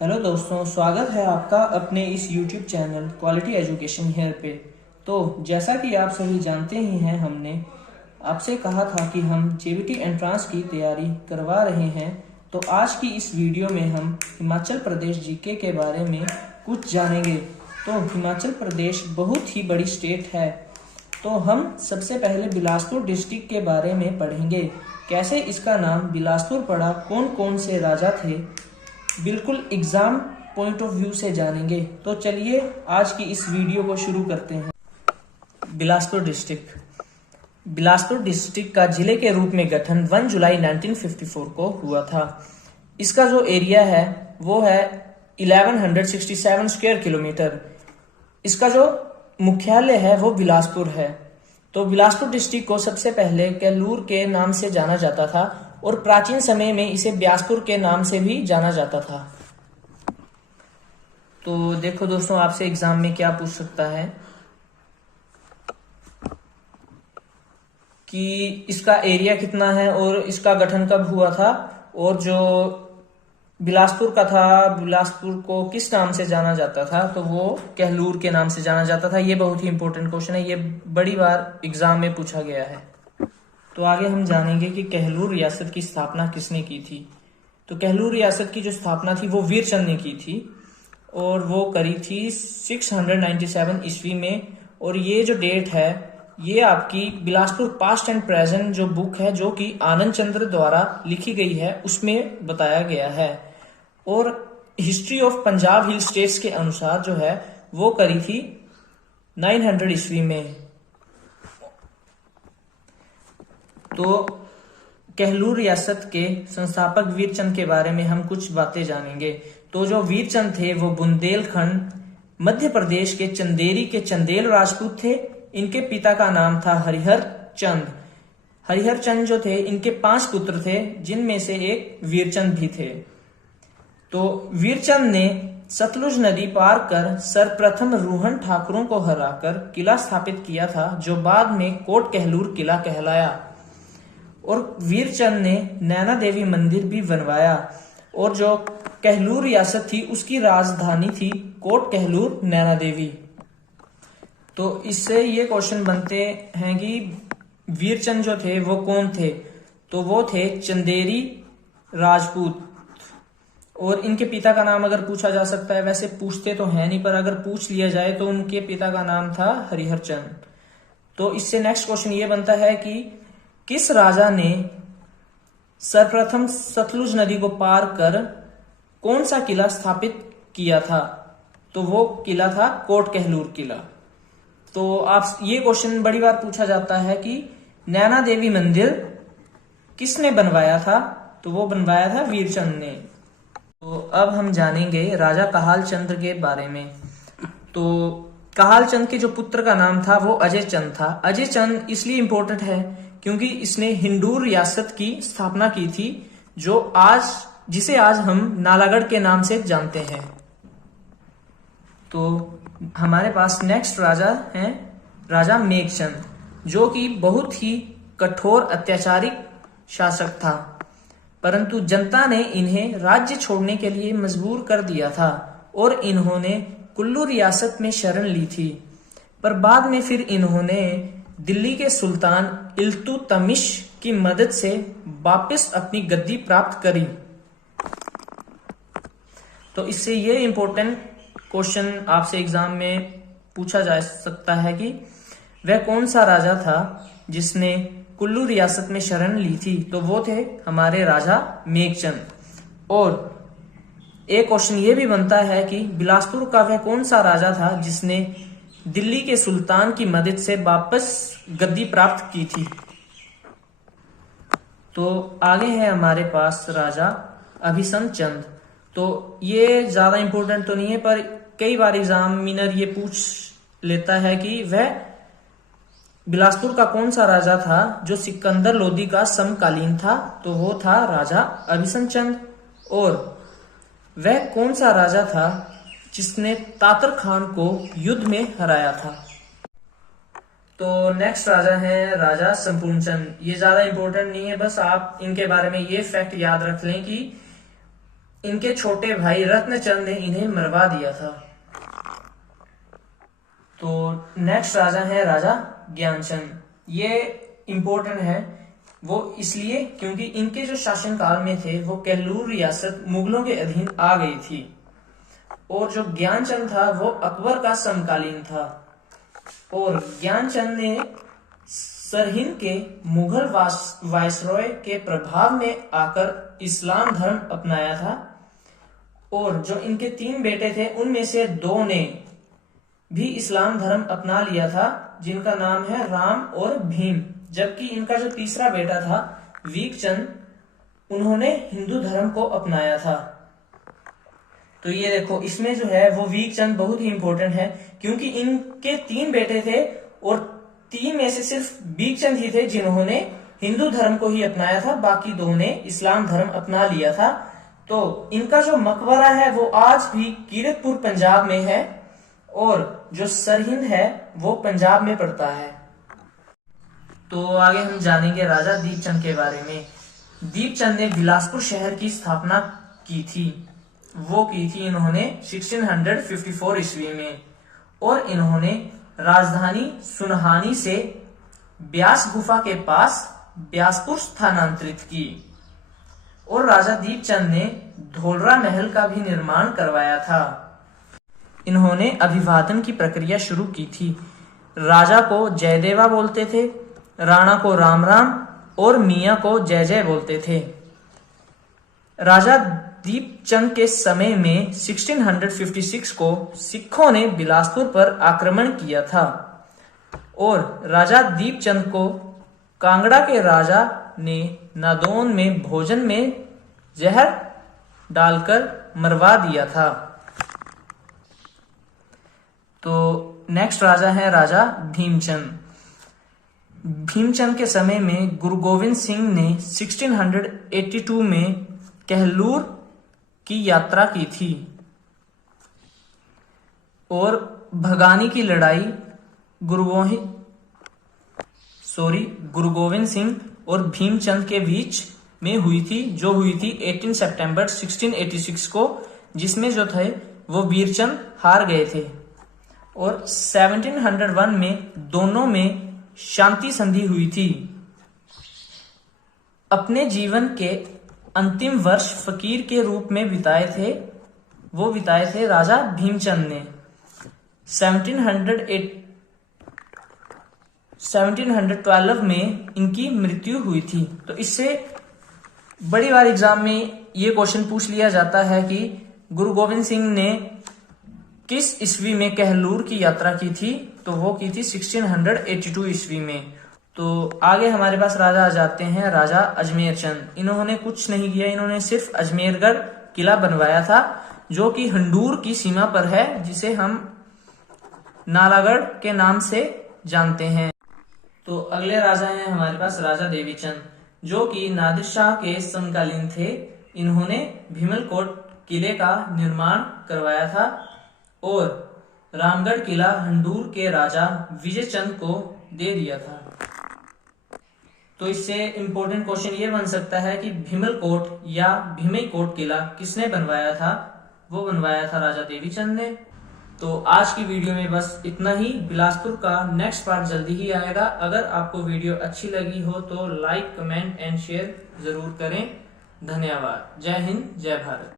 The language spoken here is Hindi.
हेलो दोस्तों, स्वागत है आपका अपने इस YouTube channel quality education here पे। तो जैसा कि आप सभी जानते ही हैं, हमने आपसे कहा था कि हम जेबीटी एंट्रांस की तैयारी करवा रहे हैं। तो आज की इस वीडियो में हम हिमाचल प्रदेश जीके के बारे में कुछ जानेंगे। तो हिमाचल प्रदेश बहुत ही बड़ी स्टेट है। तो हम सबसे पहले बिलासपुर डिस्ट्रिक्ट के बारे में पढ़ेंगे। कैसे इसका नाम बिलासपुर पड़ा, कौन कौन से राजा थे, बिल्कुल एग्जाम पॉइंट ऑफ व्यू से जानेंगे। तो चलिए आज की इस वीडियो को शुरू करते हैं। बिलासपुर डिस्ट्रिक्ट का जिले के रूप में गठन 1 जुलाई 1954 को हुआ था। इसका जो एरिया है वो है 1167 स्क्वायर किलोमीटर। इसका जो मुख्यालय है वो बिलासपुर है। तो बिलासपुर डिस्ट्रिक्ट को सबसे पहले केलूर के नाम से जाना जाता था और प्राचीन समय में इसे ब्यासपुर के नाम से भी जाना जाता था। तो देखो दोस्तों, आपसे एग्जाम में क्या पूछ सकता है कि इसका एरिया कितना है और इसका गठन कब हुआ था, और जो बिलासपुर का था, बिलासपुर को किस नाम से जाना जाता था, तो वो कहलूर के नाम से जाना जाता था। ये बहुत ही इंपॉर्टेंट क्वेश्चन है, ये बड़ी बार एग्जाम में पूछा गया है। तो आगे हम जानेंगे कि कहलूर रियासत की स्थापना किसने की थी। तो कहलूर रियासत की जो स्थापना थी वो वीरचंद ने की थी और वो करी थी 697 ईस्वी में। और ये जो डेट है ये आपकी बिलासपुर पास्ट एंड प्रेजेंट जो बुक है, जो कि आनंद चंद्र द्वारा लिखी गई है, उसमें बताया गया है। और history of Punjab hill states के अनुसार जो है वो करी थी 900 ईस्वी में। तो कहलूर रियासत के संस्थापक वीरचंद के बारे में हम कुछ बातें जानेंगे। तो जो वीरचंद थे वो बुंदेलखंड मध्य प्रदेश के चंदेरी के चंदेल राजपूत थे। इनके पिता का नाम था हरिहर चंद। हरिहर चंद जो थे, इनके 5 पुत्र थे, जिनमें से एक वीरचंद भी थे। तो वीरचंद ने सतलुज नदी पार कर सर्वप्रथम रूहन ठाकुरों को हराकर किला स्थापित किया था, जो बाद में कोट कहलूर किला कहलाया। और वीरचंद ने नैना देवी मंदिर भी बनवाया। और जो कहलूर रियासत थी उसकी राजधानी थी कोट कहलूर नैना देवी। तो इससे ये क्वेश्चन बनते हैं कि वीरचंद जो थे वो कौन थे। तो वो थे चंदेरी राजपूत। और इनके पिता का नाम अगर पूछा जा सकता है, वैसे पूछते तो है नहीं, पर अगर पूछ लिया जाए तो उनके पिता का नाम था हरिहर चंद। तो इससे नेक्स्ट क्वेश्चन ये बनता है कि किस राजा ने सर्वप्रथम सतलुज नदी को पार कर कौन सा किला स्थापित किया था। तो वो किला था कोट कहलूर किला। तो आप ये क्वेश्चन बड़ी बार पूछा जाता है कि नैना देवी मंदिर किसने बनवाया था। तो वो बनवाया था वीरचंद ने। तो अब हम जानेंगे राजा कहाल चंद्र के बारे में। तो कहाल चंद के जो पुत्र का नाम था वो अजय चंद था। अजय चंद इसलिए इंपॉर्टेंट है क्योंकि इसने हिंडूर रियासत की स्थापना की थी, जिसे आज हम नालागढ़ के नाम से जानते हैं। तो हमारे पास नेक्स्ट राजा हैं राजा मेघचंद, जो कि बहुत ही कठोर अत्याचारी शासक था, परंतु जनता ने इन्हें राज्य छोड़ने के लिए मजबूर कर दिया था और इन्होंने कुल्लू रियासत में शरण ली थी। पर बाद में फिर इन्होंने दिल्ली के सुल्तान इल्तुतमिश की मदद से वापस अपनी गद्दी प्राप्त करी। तो इससे ये इंपॉर्टेंट क्वेश्चन आपसे एग्जाम में पूछा जा सकता है कि वह कौन सा राजा था जिसने कुल्लू रियासत में शरण ली थी। तो वो थे हमारे राजा मेघचंद। और एक क्वेश्चन ये भी बनता है कि बिलासपुर का वह कौन सा राजा था जिसने दिल्ली के सुल्तान की मदद से वापस गद्दी प्राप्त की थी। तो आगे है हमारे पास राजा अभिसंत चंद। तो ये ज्यादा इंपॉर्टेंट तो नहीं है, पर कई बार एग्जामिनर ये पूछ लेता है कि वह बिलासपुर का कौन सा राजा था जो सिकंदर लोदी का समकालीन था। तो वो था राजा अभिसंत चंद। और वह कौन सा राजा था जिसने तातर खान को युद्ध में हराया था। तो नेक्स्ट राजा है राजा संपूर्ण चंद। ये ज्यादा इंपॉर्टेंट नहीं है, बस आप इनके बारे में ये फैक्ट याद रख लें कि इनके छोटे भाई रत्नचंद ने इन्हें मरवा दिया था। तो नेक्स्ट राजा है राजा ज्ञानचंद। ये इंपॉर्टेंट है वो इसलिए क्योंकि इनके जो शासनकाल में थे वो केलूर रियासत मुगलों के अधीन आ गई थी, और जो ज्ञानचंद था वो अकबर का समकालीन था। और ज्ञानचंद ने सरहिंद के मुगल वायसरॉय के प्रभाव में आकर इस्लाम धर्म अपनाया था, और जो इनके 3 बेटे थे उनमें से 2 ने भी इस्लाम धर्म अपना लिया था, जिनका नाम है राम और भीम। जबकि इनका जो तीसरा बेटा था वीरचंद, उन्होंने हिंदू धर्म को अपनाया था। तो ये देखो, इसमें जो है वो वीरचंद बहुत ही इंपॉर्टेंट है, क्योंकि इनके 3 बेटे थे और 3 में से सिर्फ वीरचंद ही थे जिन्होंने हिंदू धर्म को ही अपनाया था, बाकी 2 ने इस्लाम धर्म अपना लिया था। तो इनका जो मकबरा है वो आज भी कीरतपुर पंजाब में है, और जो सरहिंद है वो पंजाब में पड़ता है। तो आगे हम जानेंगे राजा दीपचंद के बारे में। दीपचंद ने बिलासपुर शहर की स्थापना की थी। वो की थी इन्होंने 1654 ईस्वी में, और इन्होंने राजधानी सुनहानी से ब्यास गुफा के पास ब्यासपुर स्थानांतरित की। और राजा दीपचंद ने धोलरा महल का भी निर्माण करवाया था। इन्होंने अभिवादन की प्रक्रिया शुरू की थी। राजा को जयदेवा बोलते थे, राणा को राम राम और मियाँ को जय जय बोलते थे। राजा दीपचंद के समय में 1656 को सिखों ने बिलासपुर पर आक्रमण किया था, और राजा दीपचंद को कांगड़ा के राजा ने नादौन में भोजन में जहर डालकर मरवा दिया था। तो नेक्स्ट राजा है राजा भीमचंद। भीमचंद के समय में गुरु गोविंद सिंह ने 1682 में कहलूर की यात्रा की थी, और भगानी की लड़ाई गुरु गोविंद सिंह और भीमचंद के बीच में हुई थी, जो हुई थी 18 सितंबर 1686 को, जिसमें जो थे वो वीरचंद हार गए थे। और 1701 में दोनों में शांति संधि हुई थी। अपने जीवन के अंतिम वर्ष फकीर के रूप में बिताए थे राजा भीमचंद ने। 1712 में इनकी मृत्यु हुई थी। तो इससे बड़ी बार एग्जाम में ये क्वेश्चन पूछ लिया जाता है कि गुरु गोविंद सिंह ने किस ईस्वी में कहलूर की यात्रा की थी, तो वो की थी 1682 ईस्वी में। तो आगे हमारे पास राजा आ जाते हैं राजा अजमेर चंद। इन्होंने कुछ नहीं किया, इन्होंने सिर्फ अजमेरगढ़ किला बनवाया था, जो कि हंडूर की सीमा पर है, जिसे हम नालागढ़ के नाम से जानते हैं। तो अगले राजा हैं हमारे पास राजा देवीचंद, जो कि नादिर शाह के समकालीन थे। इन्होंने भीमलकोट किले का निर्माण करवाया था, और रामगढ़ किला हंडूर के राजा विजयचंद को दे दिया था। तो इससे इंपॉर्टेंट क्वेश्चन ये बन सकता है कि भीमलकोट या भीमईकोट किला किसने बनवाया था? वो बनवाया था राजा देवीचंद ने। तो आज की वीडियो में बस इतना ही। बिलासपुर का नेक्स्ट पार्ट जल्दी ही आएगा। अगर आपको वीडियो अच्छी लगी हो तो लाइक, कमेंट एंड शेयर जरूर करें। धन्यवाद। जय हिंद, जय भारत।